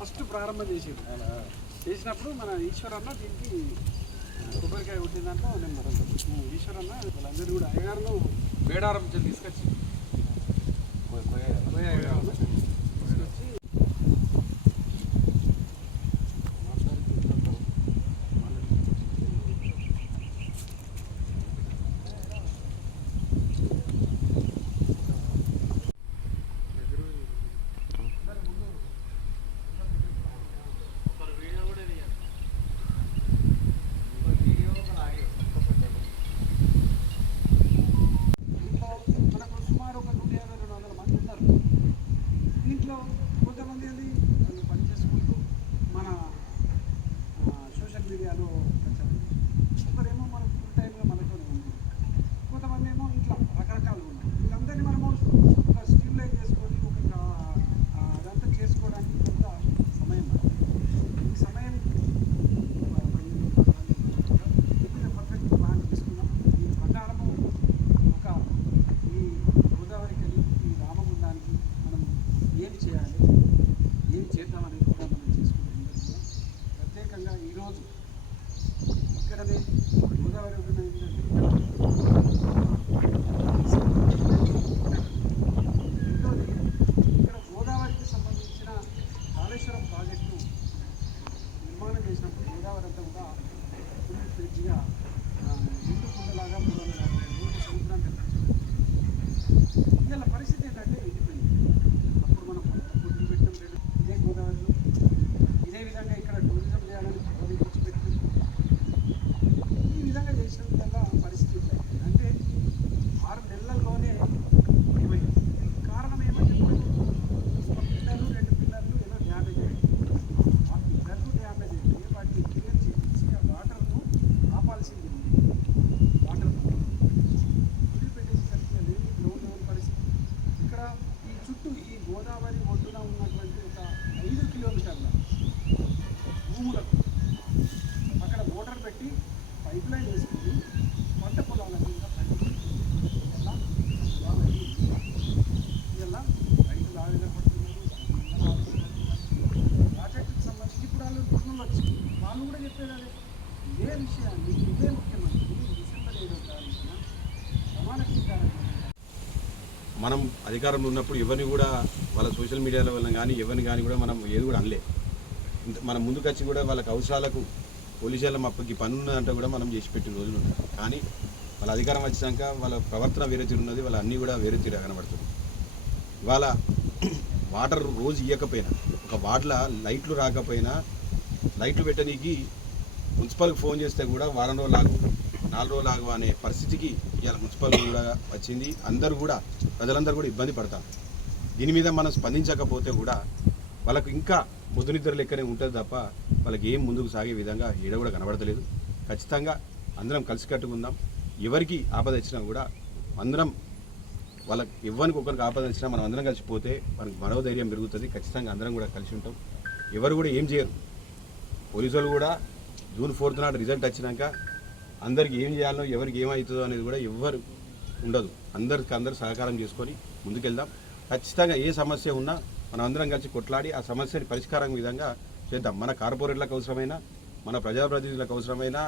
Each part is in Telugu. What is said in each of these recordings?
ఫస్ట్ ప్రారంభం చేసినప్పుడు మన ఈశ్వరన్న దీనికి కొబ్బరికాయ కొట్టిన దాంట్లో నేను ఈశ్వరన్న వాళ్ళందరూ కూడా అయ్యగారులు వేడారం తీసుకొచ్చి కొంతమంది వాళ్ళు పనిచేసుకుంటూ మన సోషల్ మీడియాలో ప్రచారం ఒకరేమో మన ఫుల్ టైంగా మనతోనే ఉంది, కొంతమంది ఏమో ఇట్లా రకరకాలుగా ఉన్నారు. వీళ్ళందరినీ మనము ఒక స్ట్రీమ్లైన్ చేసుకొని ఒక అదంతా చేసుకోవడానికి కొంత సమయం ఈ సమయం పర్ఫెక్ట్ ప్లాన్ తీసుకున్నాం. ఈ ప్రకారము ఒక ఈ గోదావరికి ఈ రామగుండానికి మనం ఏం చేయాలి, ఏం చేద్దామనేది కూడా మనం చేసుకుంటాం. ప్రత్యేకంగా ఈరోజు ఇక్కడనే గోదావరి ఒడ్డున ఇక్కడ గోదావరికి సంబంధించిన కాళేశ్వరం ప్రాజెక్టు నిర్మాణం చేసినప్పుడు గోదావరి అంతా కూడా ఫుల్ ఫ్లెడ్జ్గా ఇల్లు కుండలాగా 350 రోజులు సముద్రానికి ఇవాళ పరిస్థితి ఏంటంటే ఎండిపోయింది. అప్పుడు మనం పొద్దులు పెట్టడం ఇదే గోదావరిలో ఇదే విధంగా ఇక్కడ టూరిజం చేయాలని పదవి విడిచిపెట్టి ఈ విధంగా చేసిన విధంగా పరిస్థితి అంటే 6 నెలల్లోనే ఏమైంది. కారణం ఏమంటే ఒక పిల్లర్లు 2 పిల్లర్లు ఏదో డ్యామేజ్ అయ్యాయి. ఆ పిల్లర్లు డ్యామేజ్ అయితే వాటిని క్లియర్ చేసి ఆ వాటర్ను ఆపాల్సింది వాటర్ వదిలిపెట్టేసరికి లేదు గ్రౌండ్ లెవెల్ పరిస్థితి. ఇక్కడ ఈ చుట్టూ ఈ గోదావరి ఒడ్డున ఉన్నటువంటి ఒక 5 కిలోమీటర్ల భూములకు అక్కడ మోటార్ పెట్టి పైప్ లైన్ వేసుకుని పంట పొలాల మీద ఇలా రైతులు ఆవేదపడుతున్నారు. ప్రాజెక్టుకు సంబంధించి ఇప్పుడు వాళ్ళు పనులు వచ్చి వాళ్ళు కూడా చెప్పేది అదే ఇదే విషయాన్ని ఇదే ముఖ్యమంత్రి డిసెంబర్ 7వ తారీఖున సమాన స్వీకారం మనం అధికారంలో ఉన్నప్పుడు ఎవరిని కూడా వాళ్ళ సోషల్ మీడియాలో వల్ల కానీ ఎవరిని కానీ కూడా మనం ఏది కూడా అనలే. మనం ముందుకు వచ్చి కూడా వాళ్ళకి అవసరాలకు పోలీసుల అప్పటికి పని ఉన్నదంటే కూడా మనం చేసి పెట్టిన రోజులు ఉన్నాయి. కానీ వాళ్ళ అధికారం వచ్చినాక వాళ్ళ ప్రవర్తన వేరే తీరు ఉన్నది, వాళ్ళ అన్నీ కూడా వేరే తీరు కనబడుతుంది. వాళ్ళ వాటర్ రోజు ఇవ్వకపోయినా, ఒక వార్డులో లైట్లు రాకపోయినా లైట్లు పెట్టనీకి మున్సిపల్కి ఫోన్ చేస్తే కూడా వారం రోజులు ఆగు 4 రోజులు ఆగు అనే పరిస్థితికి ఇవాళ మున్సిపల్ కూడా వచ్చింది. అందరూ కూడా ప్రజలందరూ కూడా ఇబ్బంది పడతారు. దీని మీద మనం స్పందించకపోతే కూడా వాళ్ళకు ఇంకా ముద్దునిద్ర లెక్కనే ఉంటుంది తప్ప వాళ్ళకి ఏం ముందుకు సాగే విధంగా ఏడ కూడా కనబడతలేదు. ఖచ్చితంగా అందరం కలిసికట్టుకుందాం. ఎవరికి ఆపద వచ్చినా కూడా అందరం వాళ్ళకి ఎవరికి ఒకరికి ఆపద వచ్చినా మనం అందరం కలిసిపోతే మనకు మనోధైర్యం పెరుగుతుంది. ఖచ్చితంగా అందరం కూడా కలిసి ఉంటాం. ఎవరు కూడా ఏం చేయరు. పోలీసు వాళ్ళు కూడా జూన్ 4th నాడు రిజల్ట్ వచ్చినాక అందరికి ఏం చేయాలో ఎవరికి ఏమవుతుందో అనేది కూడా ఎవ్వరు ఉండదు. అందరూ సహకారం చేసుకొని ముందుకెళ్దాం. ఖచ్చితంగా ఏ సమస్య ఉన్నా మనం అందరం కలిసి కొట్లాడి ఆ సమస్యని పరిష్కారం విధంగా చేద్దాం. మన కార్పొరేట్లకు అవసరమైనా, మన ప్రజాప్రతినిధులకు అవసరమైనా,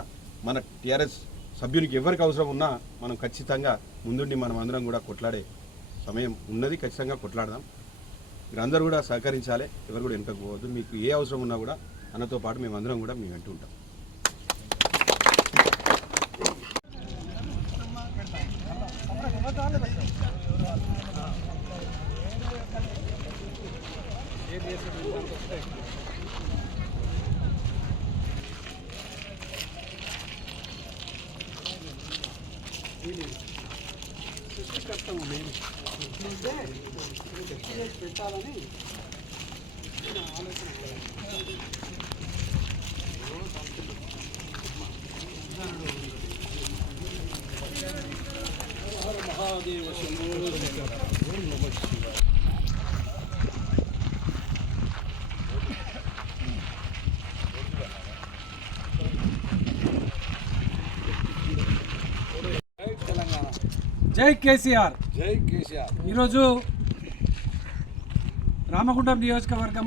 మన టీఆర్ఎస్ సభ్యునికి ఎవరికి అవసరం ఉన్నా మనం ఖచ్చితంగా ముందుండి మనం అందరం కూడా కొట్లాడే సమయం ఉన్నది. ఖచ్చితంగా కొట్లాడదాం. మీరు అందరూ కూడా సహకరించాలి. ఎవరు కూడా వెనుకకు పోవద్దు. మీకు ఏ అవసరం ఉన్నా కూడా అన్నతో పాటు మేమందరం కూడా మేము వెంటూ ఉంటాం. సృష్టికర్తము నేను పెట్టాలని ఆలోచన మహాదేవ జై కేసీఆర్. జై కేసీఆర్. ఈరోజు రామగుండం నియోజకవర్గం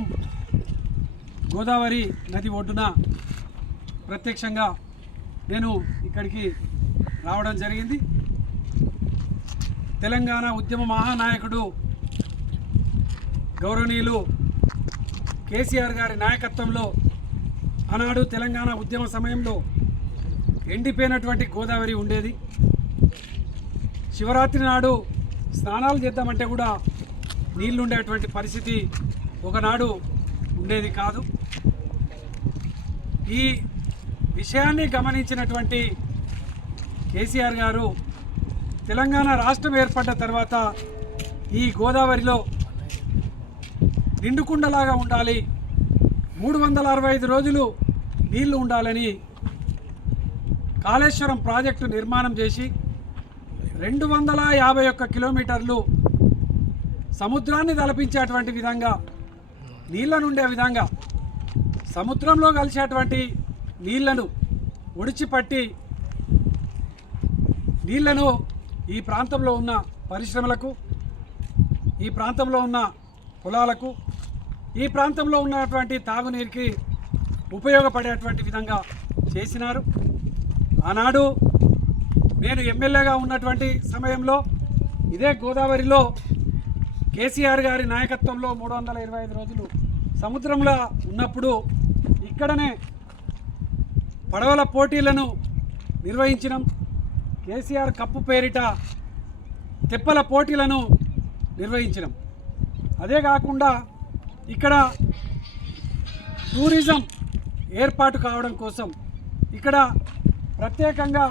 గోదావరి నది ఒడ్డున ప్రత్యక్షంగా నేను ఇక్కడికి రావడం జరిగింది. తెలంగాణ ఉద్యమ మహానాయకుడు గౌరవనీయులు కేసీఆర్ గారి నాయకత్వంలో ఆనాడు తెలంగాణ ఉద్యమ సమయంలో ఎండిపోయినటువంటి గోదావరి ఉండేది. శివరాత్రి నాడు స్నానాలు చేద్దామంటే కూడా నీళ్లు ఉండేటువంటి పరిస్థితి ఒకనాడు ఉండేది కాదు. ఈ విషయాన్ని గమనించినటువంటి కేసీఆర్ గారు తెలంగాణ రాష్ట్రం ఏర్పడ్డ తర్వాత ఈ గోదావరిలో నిండుకుండలాగా ఉండాలి, 365 రోజులు నీళ్లు ఉండాలని కాళేశ్వరం ప్రాజెక్టు నిర్మాణం చేసి 251 కిలోమీటర్లు సముద్రాన్ని తలపించేటువంటి విధంగా, నీళ్లనుండే విధంగా, సముద్రంలో కలిసేటువంటి నీళ్లను ఒడిచిపట్టి నీళ్లను ఈ ప్రాంతంలో ఉన్న పరిశ్రమలకు, ఈ ప్రాంతంలో ఉన్న పొలాలకు, ఈ ప్రాంతంలో ఉన్నటువంటి తాగునీరుకి ఉపయోగపడేటువంటి విధంగా చేసినారు. ఆనాడు నేను ఎమ్మెల్యేగా ఉన్నటువంటి సమయంలో ఇదే గోదావరిలో కేసీఆర్ గారి నాయకత్వంలో 325 రోజులు సముద్రంలో ఉన్నప్పుడు ఇక్కడనే పడవల పోటీలను నిర్వహించినాం. కేసీఆర్ కప్పు పేరిట తెప్పల పోటీలను నిర్వహించినాం. అదే కాకుండా ఇక్కడ టూరిజం ఏర్పాటు కావడం కోసం ఇక్కడ ప్రత్యేకంగా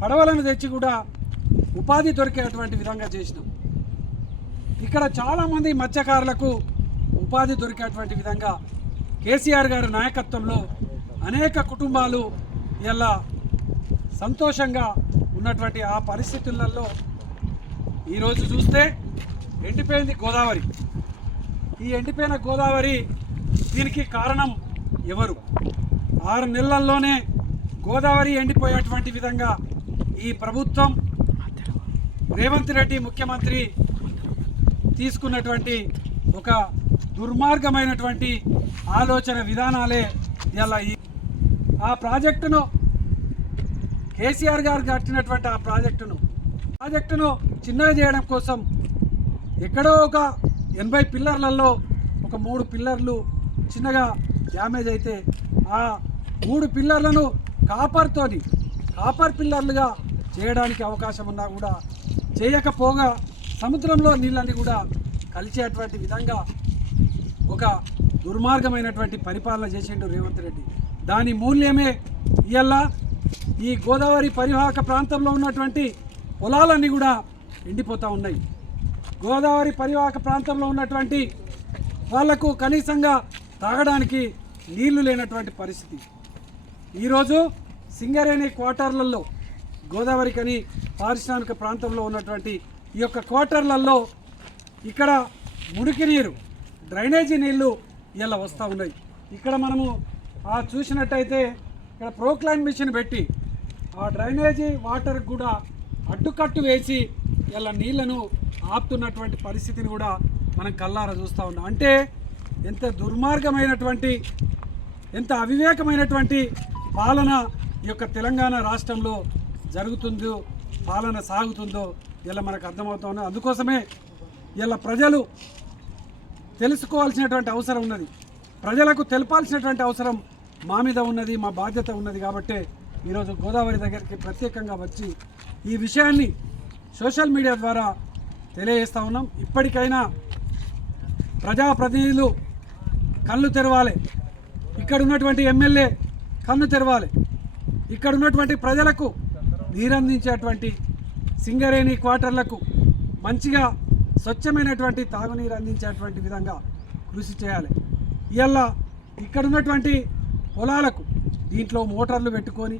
పడవలను తెచ్చి కూడా ఉపాధి దొరికేటువంటి విధంగా చేసినాం. ఇక్కడ చాలామంది మత్స్యకారులకు ఉపాధి దొరికేటువంటి విధంగా కేసీఆర్ గారి నాయకత్వంలో అనేక కుటుంబాలు ఇలా సంతోషంగా ఉన్నటువంటి ఆ పరిస్థితులలో ఈరోజు చూస్తే ఎండిపోయింది గోదావరి. ఈ ఎండిపోయిన గోదావరి దీనికి కారణం ఎవరు? 6 నెలల్లోనే గోదావరి ఎండిపోయేటువంటి విధంగా ఈ ప్రభుత్వం, రేవంత్ రెడ్డి ముఖ్యమంత్రి తీసుకున్నటువంటి ఒక దుర్మార్గమైనటువంటి ఆలోచన విధానాలే ఇలా ఆ ప్రాజెక్టును కేసీఆర్ గారు కట్టినటువంటి ఆ ప్రాజెక్టును చిన్నగా చేయడం కోసం ఎక్కడో ఒక 80 పిల్లర్లలో ఒక 3 పిల్లర్లు చిన్నగా డ్యామేజ్ అయితే ఆ 3 పిల్లర్లను కాపర్ పిల్లర్లుగా చేయడానికి అవకాశం ఉన్నా కూడా చేయకపోగా సముద్రంలో నీళ్ళని కూడా కలిసేటువంటి విధంగా ఒక దుర్మార్గమైనటువంటి పరిపాలన చేసిండు రేవంత్ రెడ్డి. దాని మూల్యమే ఇవాళ ఈ గోదావరి పరివాహక ప్రాంతంలో ఉన్నటువంటి పొలాలన్నీ కూడా ఎండిపోతూ ఉన్నాయి. గోదావరి పరివాహక ప్రాంతంలో ఉన్నటువంటి వాళ్లకు కనీసంగా తాగడానికి నీళ్లు లేనటువంటి పరిస్థితి. ఈరోజు సింగరేణి క్వార్టర్లలో, గోదావరికని పారిశ్రామిక ప్రాంతంలో ఉన్నటువంటి ఈ యొక్క క్వార్టర్లలో ఇక్కడ మురికి నీరు, డ్రైనేజీ నీళ్లు ఇలా వస్తూ ఉన్నాయి. ఇక్కడ మనము చూసినట్టయితే ఇక్కడ ప్రోక్లైన్ మిషన్ పెట్టి ఆ డ్రైనేజీ వాటర్ కూడా అడ్డుకట్టు వేసి ఇలా నీళ్లను ఆపుతున్నటువంటి పరిస్థితిని కూడా మనం కళ్ళారా చూస్తూ ఉన్నాం. అంటే ఎంత దుర్మార్గమైనటువంటి, ఎంత అవివేకమైనటువంటి పాలన ఈ యొక్క తెలంగాణ రాష్ట్రంలో జరుగుతుందో, పాలన సాగుతుందో ఇలా మనకు అర్థమవుతుంది. అందుకోసమే ఇలా ప్రజలు తెలుసుకోవాల్సినటువంటి అవసరం ఉన్నది, ప్రజలకు తెలపాల్సినటువంటి అవసరం మా మీద ఉన్నది, మా బాధ్యత ఉన్నది. కాబట్టే ఈరోజు గోదావరి దగ్గరికి ప్రత్యేకంగా వచ్చి ఈ విషయాన్ని సోషల్ మీడియా ద్వారా తెలియజేస్తూ ఉన్నాం. ఇప్పటికైనా ప్రజాప్రతినిధులు కళ్ళు తెరవాలి, ఇక్కడ ఉన్నటువంటి ఎమ్మెల్యే కన్ను తెరవాలి, ఇక్కడ ఉన్నటువంటి ప్రజలకు నీరందించేటువంటి సింగరేణి క్వార్టర్లకు మంచిగా స్వచ్ఛమైనటువంటి తాగునీరు అందించేటువంటి విధంగా కృషి చేయాలి. ఇవాళ ఇక్కడ ఉన్నటువంటి పొలాలకు దీంట్లో మోటార్లు పెట్టుకొని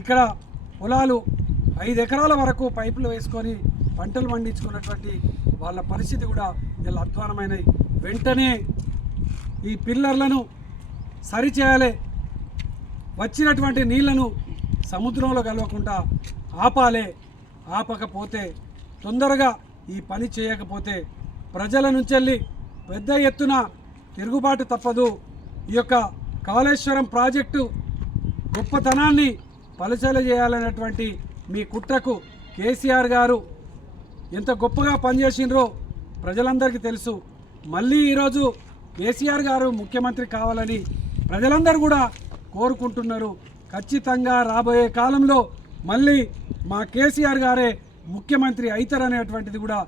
ఇక్కడ పొలాలు 5 ఎకరాల వరకు పైపులు వేసుకొని పంటలు పండించుకున్నటువంటి వాళ్ళ పరిస్థితి కూడా ఇలా అధ్వానమైనది. వెంటనే ఈ పిల్లర్లను సరిచేయాలి, వచ్చినటువంటి నీళ్లను సముద్రంలో కలవకుండా ఆపాలి. ఆపకపోతే, తొందరగా ఈ పని చేయకపోతే ప్రజల నుంచి పెద్ద ఎత్తున తిరుగుబాటు తప్పదు. ఈ యొక్క కాళేశ్వరం ప్రాజెక్టు గొప్పతనాన్ని పలచల చేయాలనేటువంటి మీ కుట్రకు కేసీఆర్ గారు ఎంత గొప్పగా పనిచేసినరో ప్రజలందరికీ తెలుసు. మళ్ళీ ఈరోజు కేసీఆర్ గారు ముఖ్యమంత్రి కావాలని ప్రజలందరూ కూడా కోరుకుంటున్నారు. ఖచ్చితంగా రాబోయే కాలంలో మళ్ళీ మా కేసీఆర్ గారే ముఖ్యమంత్రి అవుతారనేటువంటిది కూడా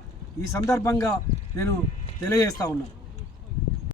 ఈ సందర్భంగా నేను తెలియజేస్తా ఉన్నాను.